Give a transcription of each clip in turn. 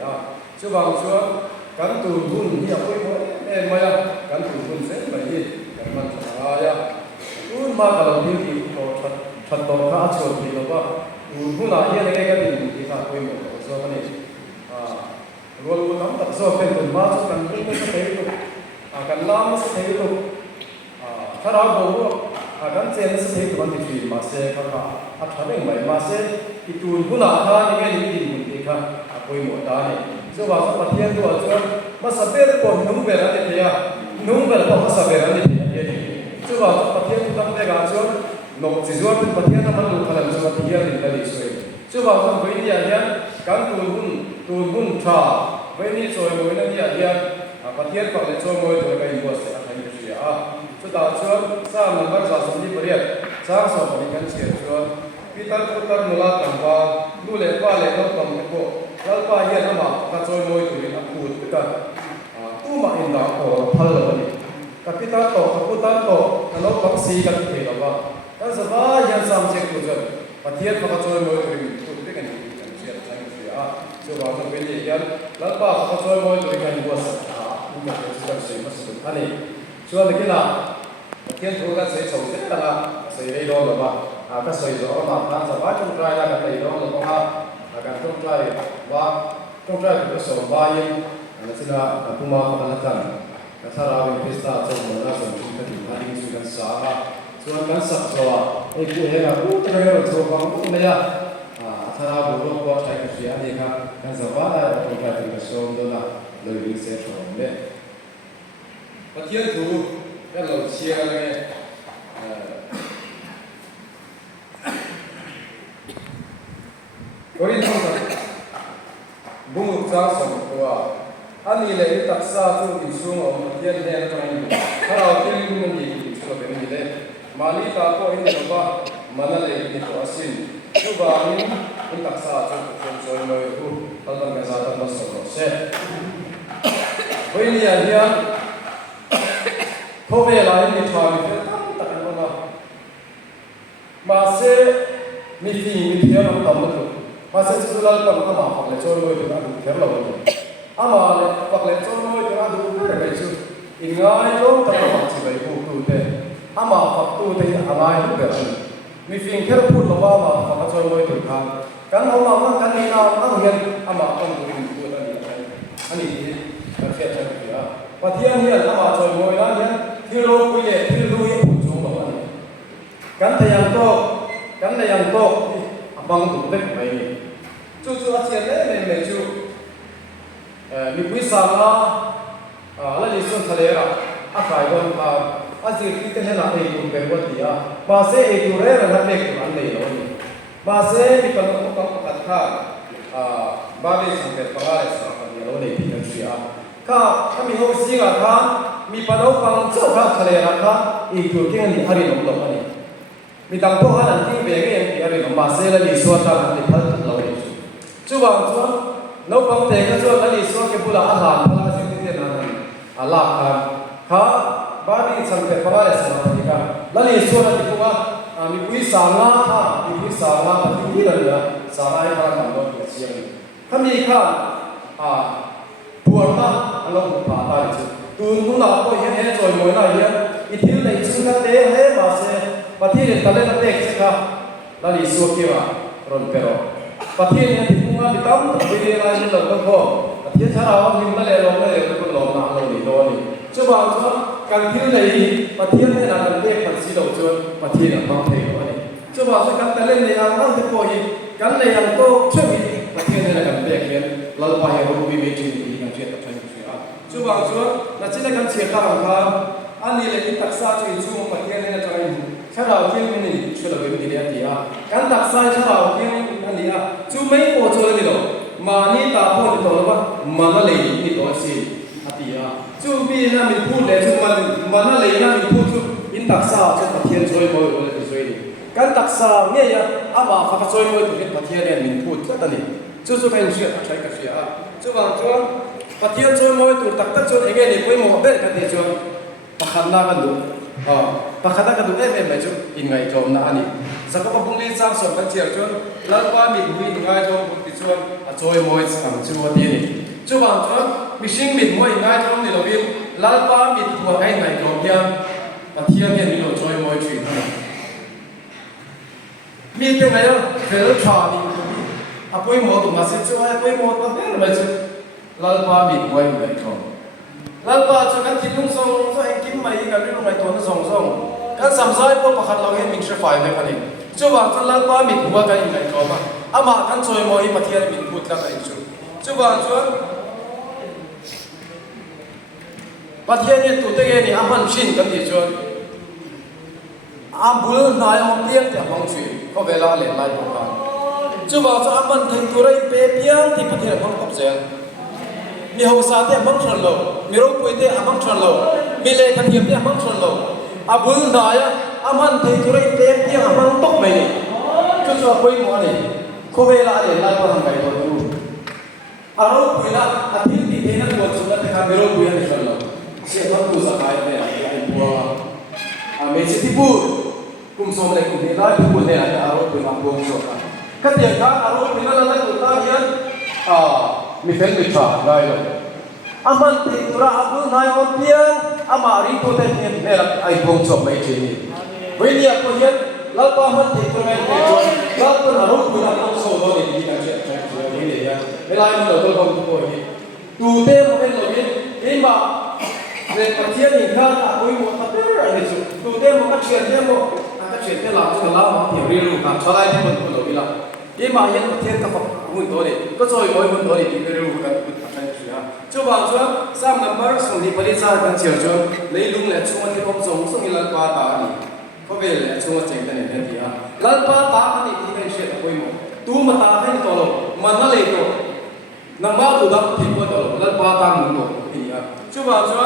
à chứ bằng chúa cán tù hun thì học với mỗi em mày cán tù hun sẽ mày đi cái mình thằng à hun mà cái đầu tiên thì có thật to khá chua thì nó có hun là hiện cái gì thì học với mỗi số cái này à rồi luôn nắm đặt số cái tuần ba số cần cái sẽ thấy được à cần làm sẽ thấy được àถ้าเราบอกกันเจนsẽ thấy được vấn đề gì mà sẽ có cả thằng này mày mà sẽ itu hun là thằng này cái gì thì kan học với mỗi đá này so bahasa Pathian tu acuan masa ber pun nung ber ane dia nung ber pun masa ber ane dia so bahasa Pathian tu tam dega acuan nok jizuan tu Pathian nama lu kalam so Pathian ni tadi soe so bahasa begini dia kan turun cha begini soe begini dia Pathian pak le so moi tu kai bos akan dia so dah acuan sa number sa sendiri beriat sa so berikan sia acuan kita putar mula tanpa dulu pa le no tam ko lalpa hian ama ka choi moi tuin a put ka tu ma in da ko phal lo ni capital to capital to ano kam si ka the lo ba ta sa ba hian sam che ku jan pathian ka choi moi tuin tu te kan kan sia chang sia so ba so be ni hian lalpa ka choi moi tuin kan bo sa ni ka se ka se ma su ani so le kila pathian thu ka se chau se ta la se le lo lo ba ka se zo ma ta sa ba chung trai la ka le lo lo ha akan tungtrai wa tungtrai ko so bayin ana sila puma panatan kasara wi pista so mona so tinta tinta su kan sa so kan sa so ai ku he ga ku ta ga so bang ku me ya thara bu ro ko tai ka sia ni ka kan sa wa da tungtrai ko so do na lo wi se so me pathian thu ka lo chia ga Korin thong bung cha som kwa ani le taksa chu in sung om hian hian tang harau tel gun ni chu be ni le mali ta ko in lo ba mana le ni to asin chu ba ni in taksa chu chen soi noi hu tal ban ga za ta ma so ro se hoi ni ya hian ko be la ni thwa ni ta ta ko na ma se mi fi mi hian am tam lo masa sesuatu pun ama fakle coro itu ada kerla itu, ama fakle coro itu ada berapa itu, ingai itu tak macam bayi buku itu, ama faktu itu ama itu berapa, mungkin kerput lama ama fakle coro itu kan ama kan ini nama yang ama kan buku ini kerja kerja, patian dia ama coro itu yang tiru punya ujung apa ni, kan yang to abang tu dek bayi. Chu acian le chu mi pui sama la li son thalera a khai gon ka azir ki te na ei ku pe wa dia ma se ei tu re na le ku an nei lo ni ma se mi kan ko ka kha ba be sang te pa la sa ka ni lo nei ti kan sia ka mi ho si ga kha mi pa lo pang chu ka thalera kha ei tu ke ni hari lo lo ani mi tang ko han an ti be ge ki hari lo ma se la li so ta ni phal lo ni chú bảo chú nấu bông tê cái chú là đi xuống cái bula ăn hàng là gì thế nào là khá ba đi sang cái phá lại sang cái gì cả là đi xuống là đi qua mình quý sáng á mình quý sáng á thì như là sáng ai phải làm đó cái gì vậy tham gì cả buồn mà anh long phá ta đi chứ tuần cũng nào có hiện hết rồi mỗi ngày hiện ít thiếu này chúng ta để hết mà sẽ mà thiếu thì ta lên ta để chứ cả là đi xuống kia mà rồi pero Pathian yang dipunga ditam beri lain lo ko pathian cara him le lo ko lo na lo ni do ni coba coba kan thil nei pathian ne na kan le kan si lo chu pathian ma thei lo ni coba se kan tale ne ang ang te ko hi kan le yang to chemi pathian ne na kan le kian lal pa ya ro bi me chi ni kan che ta chan chi a coba coba na chi na kan che ta ang ka ani le ni taksa chi chu pathian ne na chai cara kian ni chu lo bi ni le ti a kan taksa cara kian ani a chú mấy bộ chơi gì đó mà ni ta phun thì thôi mà nó lấy thì đó gì à thì chú vì na mình phun để chú mà nó lấy na mình phun chú in đặc sao cho phát hiện chơi mồi rồi thì chơi đi cái đặc sao nghe ya à mà phát chơi mồi thì phát hiện nên mình phun rất là đi chú phải chuyện phải cái gì chú bảo chú phát hiện chơi mồi thì đặc tác chơi nghe đi với một bên cái gì chú phát hiện na cái pakata ka du mai chu in ngai tom na ani zakapa bungli sang som kan chiar chuan lalpa mit hui ngai thom ti chuan a choi moi sang chu ti ni chu bang chuan mishing mit moi ngai thom ni lovin lalpa mit hu ai ngai thom hian pathian hian ni lo choi moi thin na mi te ngai fel tha ni apoi mo tu ma se chu apoi mo ta ber mai chu lalpa mit moi ngai thom lalpa chu kan thi lung song so en kim mai ga ri lung mai ton song song kan samsai po pakhat lo he min tre fai me pani chu ba chu lalpa mit hu ka in ngai thom ama kan choi mo hi pathian min put la kai chu ba chu pathian ni tu te ge ni aman shin kan ti chu abul nai om liang te hong chui ko vela le lai po ka chu ba chu aman theng tu rai pe piang ti pathian hong kop zel mi ho sa te amang thon lo mi ro poi te amang thon lo mi le kan hiam te amang thon lo abul nai aman theng tu rai pe piang amang tok mai ni chu chu poi mo ni ko vela le lai po hang kai to tu aro poi la athil ti te na ko chu na te ka mi ro poi ni thon lo se thon tu sa kai me ai bua me se ti bu kum som le kum la ti bu le aro poi ma bong so ka ti ka aro poi la la tu ta hian mi fel mi tha ngai lo aman te tura abul nai on pian ama ri ko te hian me la ai bong so mai che ni we ni ko hian lalpa man te tura ngai te jo lalpa na ro poi la bong so lo ni ka che ni le ya me lai no lo bong tu ko hi tu te mo en lo ni e ma le pathian ni ka ta koi mo ta pe ra ni chu tu te mo ka chen te mo ka chen te la chu la ma ti ri lu ka chalai ti mo ko lo ila e ma yan pathian ka pa mun to ni ko choi moi mun to ni ti ri lu ka ku ta kan chu ya chu ba chu sam number song ni pali cha kan chiar chu le lung le chu ma ti om song song ni la pa ta ni ko ve le chu ma chen ta ni ti ya la pa ta ka ni ti kan she koi mo tu ma ta ka ni to lo ma na le to nang ma tu da ti ko to la pa ta mun to ti ya chu ba chu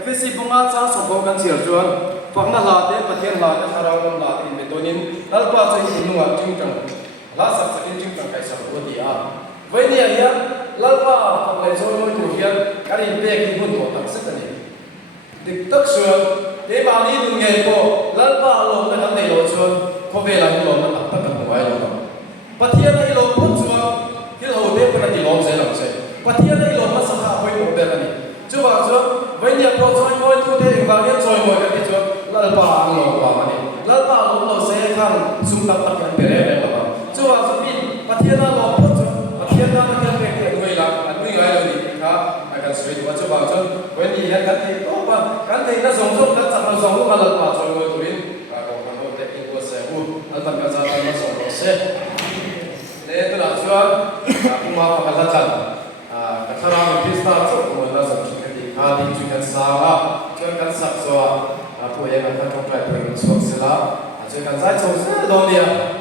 FSC bunga cha sokho kan chiar chuan pakna la te pathian la te harau lam la te me tonin lalpa chai hinunga ting tang la sak sakin ting tang kai sa ro dia vai ni ya lalpa ka le zo mo tu hian kari pe ki bun to tak sak ni dik tak suan te ba ni dun nge ko lalpa lo na kan nei lo chuan ko ve la ni lo na tak tak kan wai lo pathian ai lo put chuan hil ho te pa ni lo se lo se pathian ai lo ma sa ha hoi mo be ni chu ba chu với nhà pro choi moi thu thế và biết choi moi cái gì chứ là ba ang lo ba mà này là ba lo se khang sum tak tak kan bere le ba chu wa chu bin pathian lo po chu pathian na kan ke ke ngoi la an ngoi ai lo ni ka a kan straight wa chu ba chu với ni ya kan te to ba kan te na song song kan chak lo song ma la ba choi moi tu bin ka ko kan ho te in ko se u al tam ka sa ma song lo se le tu la chu ku ma pa ka chan ka thara mi pista chu ko na sa đi chuyên cần sao chuyên cần sắp xóa, phụ em là các công ty chuyên cần sắp xóa, chuyên cần giải phóng rất là nhiều.